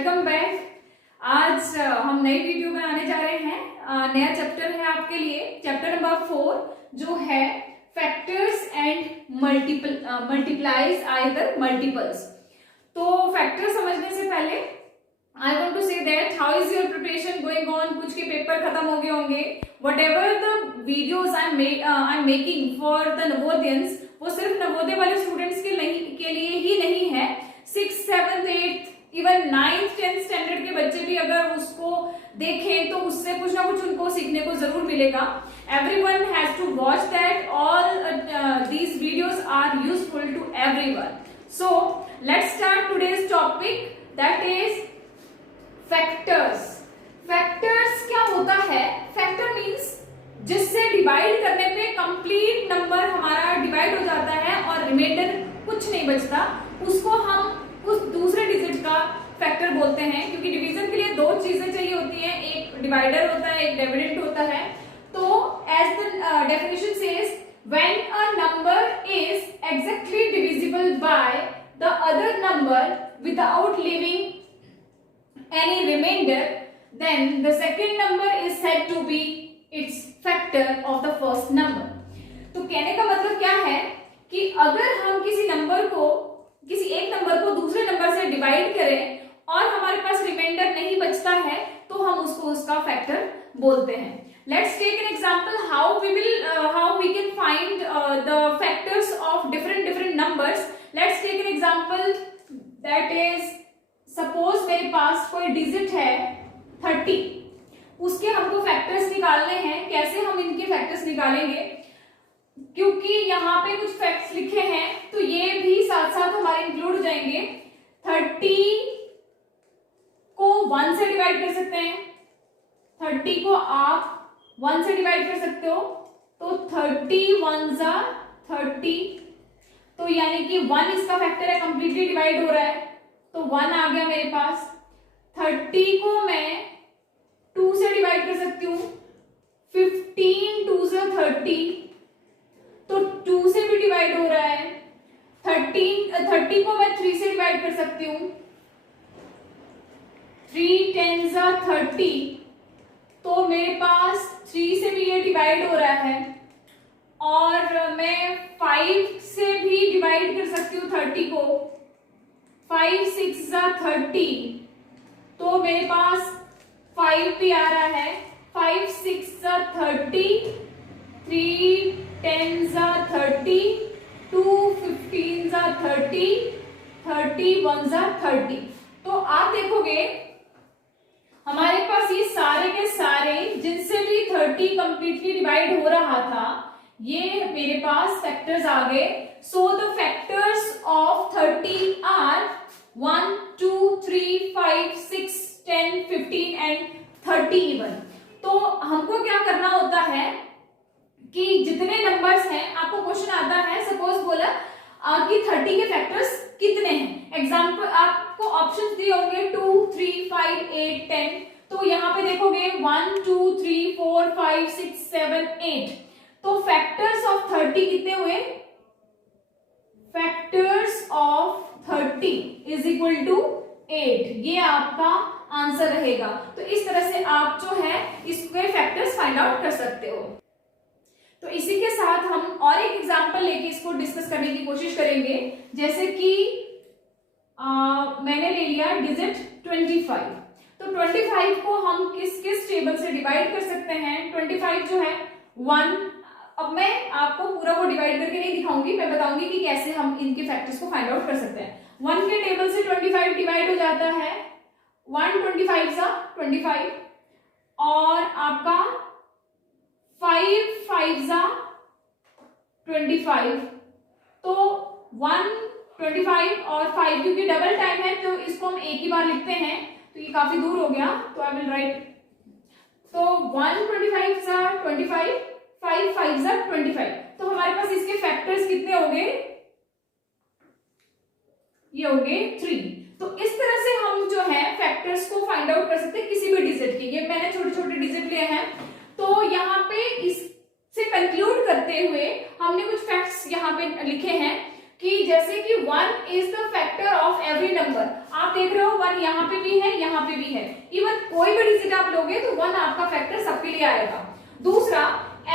Welcome back. आज हम नई वीडियो बनाने जा रहे हैं। नया चैप्टर है आपके लिए, चैप्टर नंबर 4 जो है factors and multiplies either multiples. तो फैक्टर समझने से पहले I want to say that how is your preparation going on. कुछ के पेपर खत्म हो गए होंगे। Whatever the videos I am making for the Navodayans, वो सिर्फ नवोदय वाले स्टूडेंट्स के लिए ही नहीं है। 6th 7th 8th even 9th 10th standard के बच्चे भी अगर उसको देखें तो उससे कुछ ना कुछ उनको सीखने को जरूर मिलेगा। Everyone has to watch that. All these videos are useful to everyone. So let's start today's topic, that is factors. Factors क्या होता है? Factor means जिससे डिवाइड करने पे कंप्लीट नंबर हमारा डिवाइड हो जाता है और रिमाइंडर कुछ नहीं बचता, उसको हम उस दूसरे डिजिट का फैक्टर बोलते हैं। क्योंकि डिवीजन के लिए दो चीजें चाहिए होती हैं, एक डिवाइडर होता है, एक डिविडेंड होता है। तो as the definition says, when a number is exactly divisible by the other number without leaving any remainder, then the second number is said to be its factor of the first number. तो कहने का मतलब क्या है कि अगर हम किसी एक नंबर को दूसरे नंबर से डिवाइड करें और हमारे पास रिमाइंडर नहीं बचता है तो हम उसको उसका फैक्टर बोलते हैं। Let's take an example how we can find the factors of different numbers. Let's take an example that is, suppose मेरे पास कोई डिजिट है 30, उसके हमको फैक्टर्स निकालने हैं। कैसे हम इनके फैक्टर्स निकालेंगे? क्योंकि यहाँ पे कुछ फैक्ट्स लिखे हैं तो ये भी साथ साथ हमारे इंक्लूड हो जाएंगे। 30 को 1 से डिवाइड कर सकते हैं, 30 को आप 1 से डिवाइड कर सकते हो, तो 30 1 = 30, तो यानी कि 1 इसका फैक्टर है, कंप्लीटली डिवाइड हो रहा है, तो 1 आ गया मेरे पास। 30 को मैं 2 से डिवाइड कर सकती हूँ, 15 2 = 30, तो 2 से भी डिवाइड हो रहा है। 30 को मैं 3 से डिवाइड कर सकती हूँ, 3 10 = 30, तो मेरे पास 3 से भी ये डिवाइड हो रहा है। और मैं 5 से भी डिवाइड कर सकती हूँ 30 को, 5 6 = 30, तो मेरे पास 5 भी आ रहा है। 5 6 = 30, 3 10 = 30, 2 15 = 30, 30 1 = 30। तो आप देखोगे हमारे पास ये सारे के सारे जिनसे भी 30 कंप्लीटली डिवाइड हो रहा था, ये मेरे पास फैक्टर्स आ गए। So the factors of 30 are 1 2 3 5 6 10 15 and 30 even. तो हमको क्या करना होता है कि जितने नंबर्स हैं, आपको क्वेश्चन आता है, सपोज बोला कि 30 के फैक्टर्स कितने हैं। एग्जांपल आपको ऑप्शंस दिए होंगे 2 3 5 8 10, तो यहाँ पे देखोगे 1 2 3 4 5 6 7 8, तो फैक्टर्स ऑफ 30 कितने हुए? Factors of 30 is equal to 8। ये आपका आंसर रहेगा। तो इस तरह से आप जो है इसके फैक्टर्स फाइंड आउट कर सकते हो। तो इसी के साथ हम और एक एग्जांपल लेके इसको डिस्कस करने की कोशिश करेंगे। जैसे कि मैंने ले लिया डिजिट 25, तो 25 को हम किस टेबल से डिवाइड कर सकते हैं? 25 जो है 1, अब मैं आपको पूरा वो डिवाइड करके नहीं दिखाऊंगी, मैं बताऊंगी कि कैसे हम इनके फैक्टर्स को फाइंड आउट कर सकते हैं। 1 के टेबल से 25 डिवाइड हो जाता है, 1 25 = 25, और आपका 5 5 = 25, तो 1 25 और 5 क्योंकि डबल टाइम है तो इसको हम एक ही बार लिखते हैं, तो ये काफी दूर हो गया, तो आई विल राइट। तो 1 25 = 25, 5 5 = 25, तो हमारे पास इसके फैक्टर्स कितने हो गए? ये हो गए 3। तो इस तरह से हम जो है फैक्टर्स को फाइंड आउट कर सकते हैं किसी भी डिजिट के। ये मैंने छोटे छोटे डिजिट लिए हैं, तो यहाँ पे इससे कंक्लूड करते हुए हमने कुछ फैक्ट्स यहाँ पे लिखे हैं कि जैसे कि 1 is the factor of every number, आप देख रहे हो 1 यहाँ पे भी है, यहाँ पे भी है, इवन कोई भी डिजिट आप लोगे तो 1 आपका फैक्टर सबके लिए आएगा। दूसरा,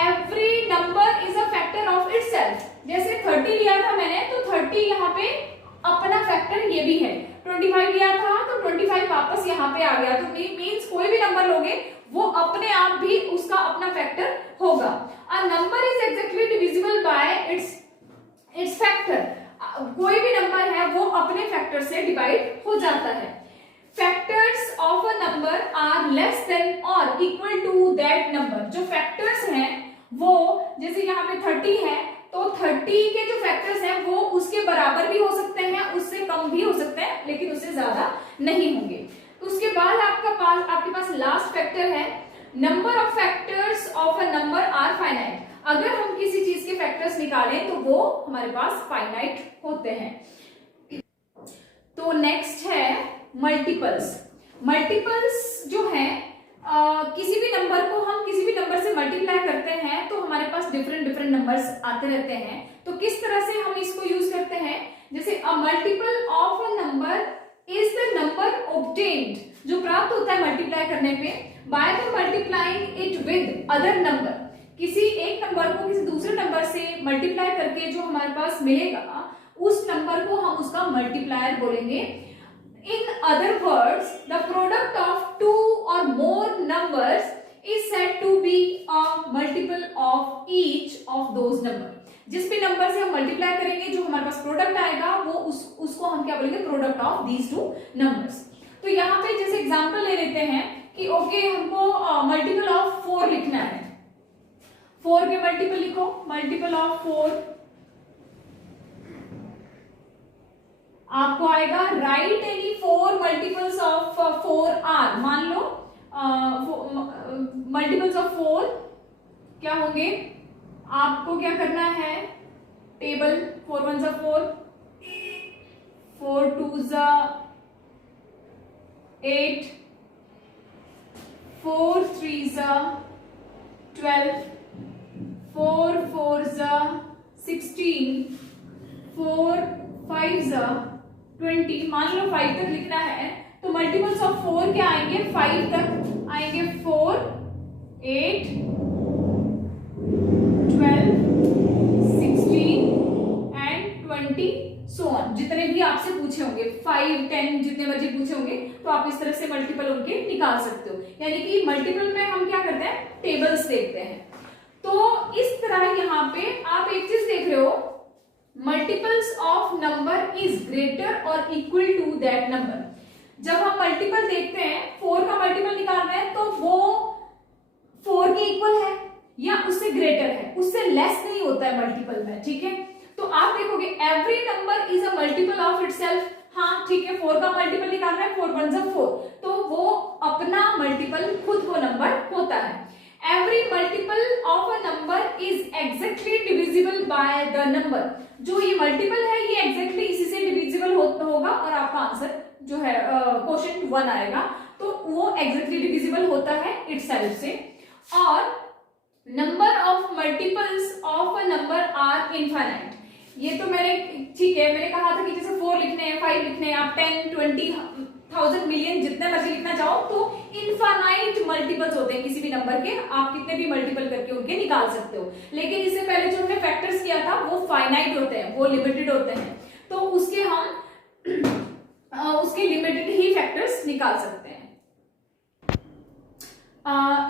every number is a factor of itself, जैसे 30 लिया था मैंने तो 30 यहाँ पे अपना फैक्टर ये भी है, 25 लिया था तो 25 वापस यहाँ पे आ गया, तो मीन्स कोई भी नंबर लोगे वो अपने आप भी उसका अपना फैक्टर होगा। अ number is exactly divisible bye it's factor, कोई भी नंबर है वो अपने फैक्टर से डिवाइड हो जाता है। Factors of a number are less than और इक्वल टू दैट नंबर, जो फैक्टर्स हैं वो जैसे यहाँ पे 30 है तो 30 के जो फैक्टर्स हैं वो उसके बराबर भी हो सकते हैं, उससे कम भी हो सकते हैं, लेकिन उससे ज्यादा नहीं होंगे। उसके बाद आपके पास लास्ट फैक्टर है, number of factors of a number are finite, अगर हम किसी चीज के फैक्टर्स निकालें तो वो हमारे पास फाइनाइट होते हैं। तो नेक्स्ट है मल्टीपल्स। मल्टीपल्स जो है किसी भी नंबर को हम किसी भी नंबर से मल्टीप्लाई करते हैं तो हमारे पास डिफरेंट नंबर्स आते रहते हैं। तो किस तरह से हम इसको यूज करते हैं, जैसे अ multiple of a number is the number obtained, जो प्राप्त होता है मल्टीप्लाई करने पे, by the multiplying it with other number, किसी एक नंबर को किसी दूसरे नंबर से मल्टीप्लाई करके जो हमारे पास मिलेगा उस नंबर को हम उसका मल्टीप्लायर बोलेंगे। In other words the product of 2 और more numbers is said to be a multiple of each of those number, जिस भी नंबर से हम मल्टीप्लाई करेंगे जो हमारे पास प्रोडक्ट आएगा वो उसको हम क्या बोलेंगे, प्रोडक्ट ऑफ दीज 2 नंबर्स। तो यहाँ पे जैसे एग्जांपल ले लेते हैं कि ओके हमको मल्टीपल ऑफ 4 लिखना है, 4 के मल्टीपल लिखो, मल्टीपल ऑफ 4 आपको आएगा right any 4 multiples of 4 are, मान लो मल्टीपल्स ऑफ 4 क्या होंगे, आपको क्या करना है, टेबल 4 1 जा 4, 4 2 जा 8, 4 3 जा 12, 4 4 जा 16, 4 5 जा 20, मान लो 5 तक लिखना है तो मल्टीपल्स ऑफ 4 क्या आएंगे, 5 तक आएंगे, 4 8 12 16 एंड 20 सो ऑन, जितने भी आपसे पूछे होंगे 5 10 जितने मर्जी पूछे होंगे तो आप इस तरह से मल्टीपल उनके निकाल सकते हो। यानी कि मल्टीपल में हम क्या करते हैं, टेबल्स देखते हैं। तो इस तरह यहाँ पे आप एक चीज देख रहे हो, multiples of number is greater और इक्वल टू दैट नंबर। जब हम मल्टीपल देखते हैं 4 का मल्टीपल निकाल रहे हैं तो वो 4 के इक्वल है या उससे ग्रेटर है, उससे लेस नहीं होता है मल्टीपल में, ठीक है। तो आप देखोगे every number is a multiple of itself, हाँ ठीक है, 4 का मल्टीपल निकाल रहे हैं 4 1 जा 4, तो वो अपना मल्टीपल खुद को नंबर होता है। Every multiple of a number is exactly divisible by the number, जो ये मल्टीपल है ये exactly इसी से डिविजिबल होगा और आपका आंसर जो है क्वेश्चन 1 आएगा, तो वो exactly डिविजिबल होता है itself से। और number of multiples of a number are infinite, ये तो मैंने ठीक है मैंने कहा था कि जैसे 4 लिखने हैं 5 लिखने हैं, आप 10 20 1000 मिलियन जितने मर्जी लिखना चाहो तो इनफाइनाइट मल्टीपल्स होते हैं किसी भी नंबर के, आप कितने भी मल्टीपल करके उनके निकाल सकते हो। लेकिन इससे पहले जो हमने फैक्टर्स किया था वो फाइनाइट होते हैं, वो लिमिटेड होते हैं, तो उसके हम उसके लिमिटेड ही फैक्टर्स निकाल सकते हैं।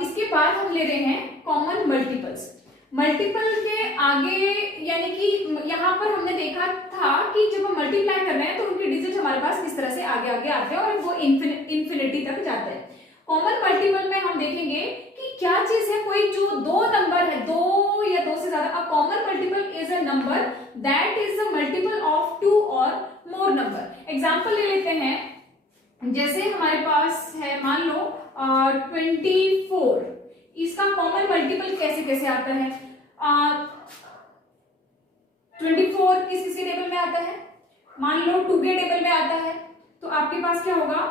इसके बाद हम ले रहे हैं कॉमन मल्टीपल्स। मल्टीपल के आगे यानी कि यहाँ पर हमने देखा था कि जब हम मल्टीप्लाई कर रहे हैं तो उनके डिजिट हमारे पास किस तरह से आगे आगे आते हैं और वो इन्फिनिटी तक जाते हैं। कॉमन मल्टीपल में हम देखेंगे कि क्या चीज है, कोई जो 2 नंबर है, 2 या 2 से ज्यादा। A common multiple is a number that is a multiple of 2 और मोर नंबर। एग्जाम्पल ले लेते हैं, जैसे हमारे पास है मान लो 24, इसका कॉमन मल्टीपल कैसे कैसे आता है, 24 किस के टेबल में आता है, मान लो 2 के टेबल में आता है, तो आपके पास क्या होगा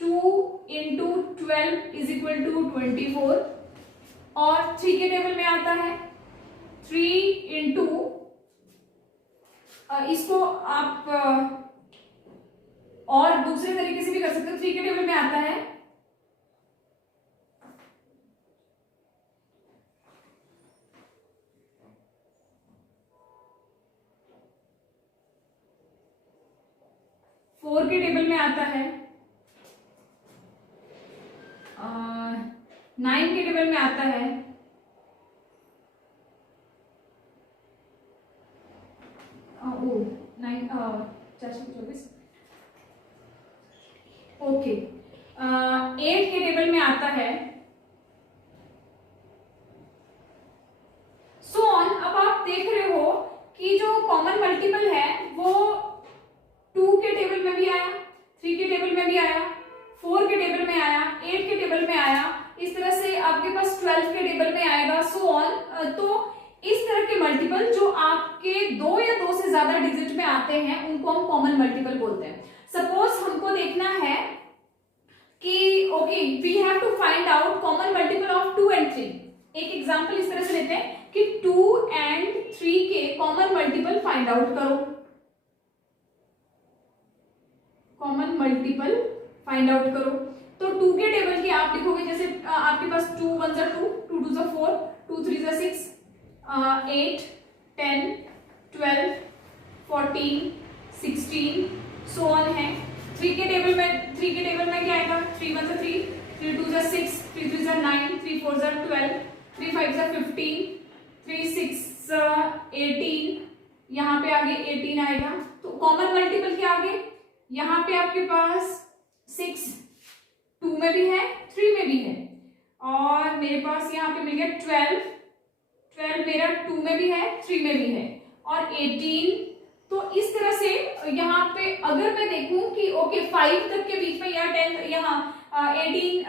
2 इंटू 12 इज इक्वल टू 24, और 3 के टेबल में आता है 3 इंटू इसको आप और दूसरे तरीके से भी कर सकते हो। 3 के टेबल में आता है 4 के टेबल में आता है 9 के टेबल में आता है 424। ओके, 8 के टेबल में आता है सो ऑन। अब आप देख रहे हो कि जो कॉमन मल्टीपल है वो 2 के टेबल में भी आया, 3 के टेबल में भी आया, 4 के टेबल में आया, 8 के टेबल में आया, इस तरह से आपके पास 12 के टेबल में आएगा सो ऑन। तो इस तरह के मल्टीपल जो आपके 2 या 2 से ज्यादा डिजिट में आते हैं उनको हम कॉमन मल्टीपल बोलते हैं। सपोज हमको देखना है कि okay we have to find out common multiple of 2 and 3। एक एग्जांपल इस तरह से लेते हैं कि 2 एंड 3 के कॉमन मल्टीपल फाइंड आउट करो। कॉमन मल्टीपल फाइंड आउट करो तो 2 के टेबल की आप लिखोगे, जैसे आपके पास 2 1 जा 2, 2 2 जा 4, 2 3 जा 6, 8 10 12 14 16 सो ऑन है। 3 के टेबल में क्या आएगा? 3 1 जा 3, 3 2 जा 6, 3 3 जा 9, 3 4 जा 12, 3 5 जा 15, 3 6 18, यहाँ पे आगे 18 आएगा। तो कॉमन मल्टीपल क्या आगे? यहाँ पे आपके पास 6 2 में भी है 3 में भी है, और मेरे पास यहाँ पे मिल गया 12 मेरा 2 में भी है 3 में भी है, और 18। तो इस तरह से यहाँ पे अगर मैं देखूं कि ओके 5 तक के बीच में या 10 यहाँ 18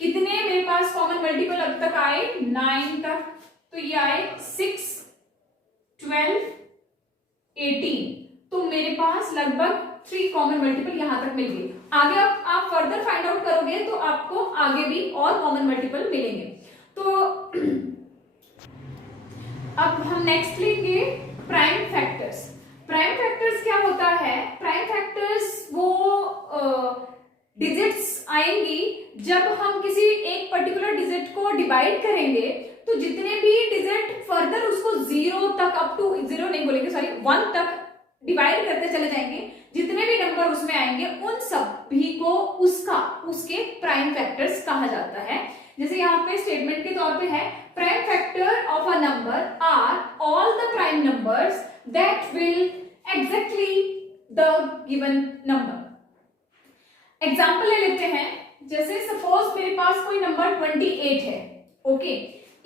कितने मेरे पास कॉमन मल्टीपल अब तक आए? 9 तक। तो ये आए 6 12 18। तो मेरे पास लगभग 3 कॉमन मल्टीपल यहां तक मिल गए। आगे आप फर्दर फाइंड आउट करोगे तो आपको आगे भी और कॉमन मल्टीपल मिलेंगे। तो अब हम नेक्स्ट लेंगे प्राइम फैक्टर्स। प्राइम फैक्टर्स क्या होता है? प्राइम फैक्टर्स वो डिजिट्स आएंगी जब हम किसी एक पर्टिकुलर डिजिट को डिवाइड करेंगे तो जितने भी डिजिट फर्दर उसको 0 तक, अप टू 0 नहीं बोलेंगे सॉरी 1 तक डिवाइड करते चले जाएंगे, जितने भी नंबर उसमें आएंगे उन सभी को उसके प्राइम फैक्टर्स कहा जाता है। जैसे यहाँ पे स्टेटमेंट के तौर पे है prime factor of a number are all the prime numbers that will exactly the given number. Example ले लेते हैं, जैसे सपोज मेरे पास कोई नंबर 28 है, ओके,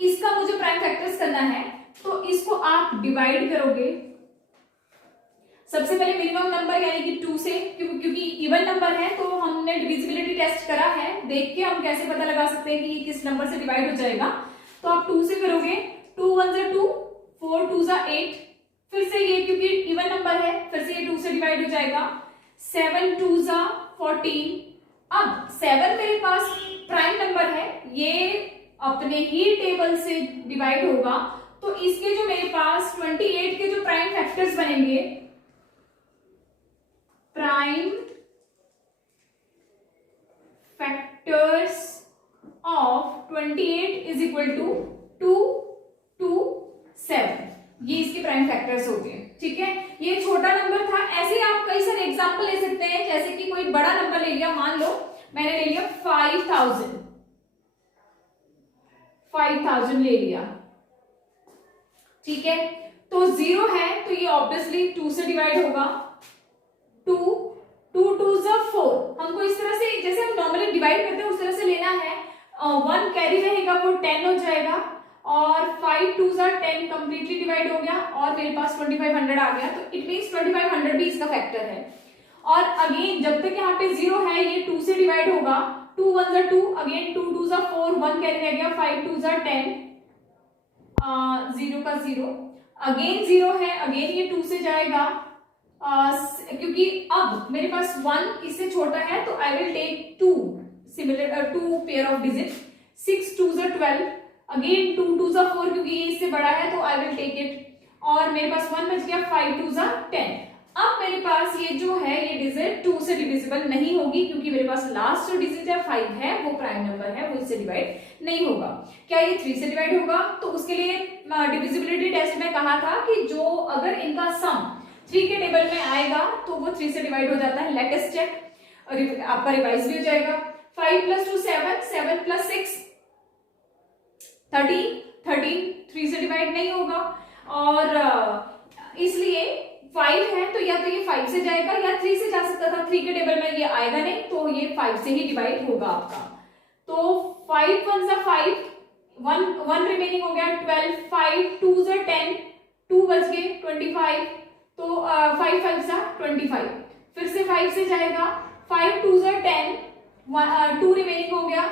इसका मुझे प्राइम फैक्टर्स करना है तो इसको आप डिवाइड करोगे। सबसे पहले मिनिमम नंबर यानी कि 2 से, क्योंकि इवन नंबर है तो हमने डिविजिबिलिटी टेस्ट करा है, देख के हम कैसे पता लगा सकते हैं कि ये किस नंबर से डिवाइड हो जाएगा। तो आप 2 से करोगे, 2 1 जा 2, 4 2 जा 8, फिर से ये क्योंकि इवन नंबर है फिर से ये 2 से डिवाइड हो जाएगा, 7 2 जा 14। अब 7 मेरे पास प्राइम नंबर है, ये अपने ही टेबल से डिवाइड होगा, तो इसके जो मेरे पास 28 के जो प्राइम फैक्टर्स बनेंगे, prime factors of 28 is equal to 2 2 7, ये इसके प्राइम फैक्टर्स हो गए। ठीक है, ये छोटा नंबर था, ऐसे आप कई सारे एग्जांपल ले सकते हैं। जैसे कि कोई बड़ा नंबर ले लिया, मान लो मैंने ले लिया 5000 ले लिया, ठीक है, तो 0 है तो ये ऑब्वियसली 2 से डिवाइड होगा, 2 2 2 जा 4। हमको इस तरह से जैसे हम नॉर्मली डिवाइड करते हैं उस तरह से लेना है। 1 कैरी रहेगा वो 10 हो जाएगा, और 5 2 जा 10 कंप्लीटली डिवाइड हो गया, और मेरे पास 2500 आ गया। तो इट मींस 2500 भी इसका फैक्टर है। और अगेन जब तक यहाँ पे 0 है ये 2 से डिवाइड होगा, 2 1 जा 2, अगेन 2 2 जा 4, 1 कैरी रह गया, 5 2 जा 10, 0 का 0, अगेन 0 है, अगेन ये 2 से जाएगा, क्योंकि अब मेरे पास 1 इससे छोटा है तो I will take 2 similar 2 pair of digit, 6 2 जा 12, अगेन 2 2 जा 4, क्योंकि ये इससे बड़ा है तो आई विल टेक इट, और मेरे पास 1 बच गया, 5 2 जा 10। अब मेरे पास ये जो है ये डिजिट 2 से डिविजिबल नहीं होगी, क्योंकि मेरे पास लास्ट जो डिजिट है 5 है, वो प्राइम नंबर है, वो इससे डिवाइड नहीं होगा। क्या ये 3 से डिवाइड होगा? तो उसके लिए डिविजिबिलिटी टेस्ट में कहा था कि जो अगर इनका सम 3 के टेबल में आएगा तो वो 3 से डिवाइड हो जाता है। लेट अस चेक, आपका रिवाइज भी हो जाएगा। 5 + 2 7, 7 + 6 13, 13 3 से डिवाइड नहीं होगा, और इसलिए 5 है तो या तो ये 5 से जाएगा या 3 से जा सकता था। 3 के टेबल में ये आएगा नहीं, तो ये 5 से ही डिवाइड होगा आपका। तो 5 1 जा 5, 1 रिमेनिंग हो गया 12, 5 2 जा 10, 2 बच गए 25, तो 5 5 जा 25। फिर से 5 से जाएगा, 5 2 जा 10, 2 रिमेनिंग हो गया,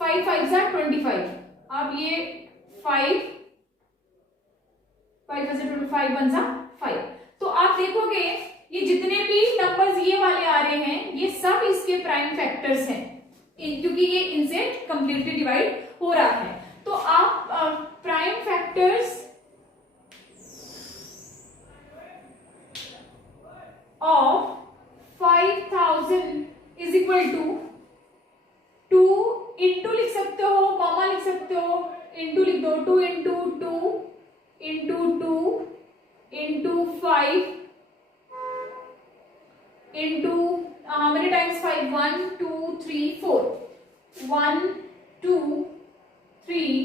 5 5 जा 25। अब ये 5 5 से 25, 1 जा 5। तो आप देखोगे ये जितने भी नंबर्स ये वाले आ रहे हैं ये सब इसके प्राइम फैक्टर्स हैं, क्योंकि ये इनसे कंप्लीटली डिवाइड हो रहा है। तो आप prime factors of 5000 is equal to 2 into लिख सकते हो, कॉमा लिख सकते हो, इंटू लिख दो, 2 into 2 into 2 into 5 into how many times 5, 1 2 3 4, 1 2 3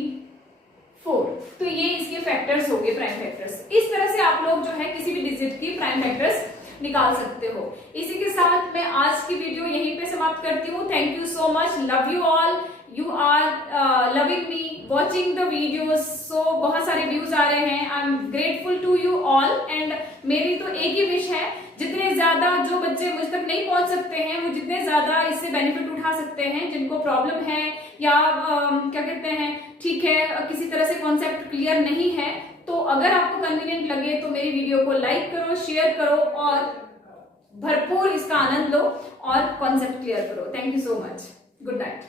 4। तो ये इसके फैक्टर्स हो गए, प्राइम फैक्टर्स। इस तरह से आप लोग जो है किसी भी डिजिट की प्राइम फैक्टर्स निकाल सकते हो। इसी के साथ मैं आज की वीडियो यहीं पे समाप्त करती हूँ। Thank you so much, love you all, you are loving me, watching the videos. So बहुत सारे व्यूज आ रहे हैं, I am grateful to you all. And मेरी तो एक ही विश है, जितने ज्यादा जो बच्चे मुझ तक नहीं पहुंच सकते हैं वो जितने ज्यादा इससे बेनिफिट उठा सकते हैं, जिनको प्रॉब्लम है या क्या कहते हैं, ठीक है किसी तरह से कॉन्सेप्ट क्लियर नहीं है, तो अगर आपको कन्वीनियंट लगे तो मेरी वीडियो को लाइक करो, शेयर करो और भरपूर इसका आनंद लो और कॉन्सेप्ट क्लियर करो। Thank you so much, good night.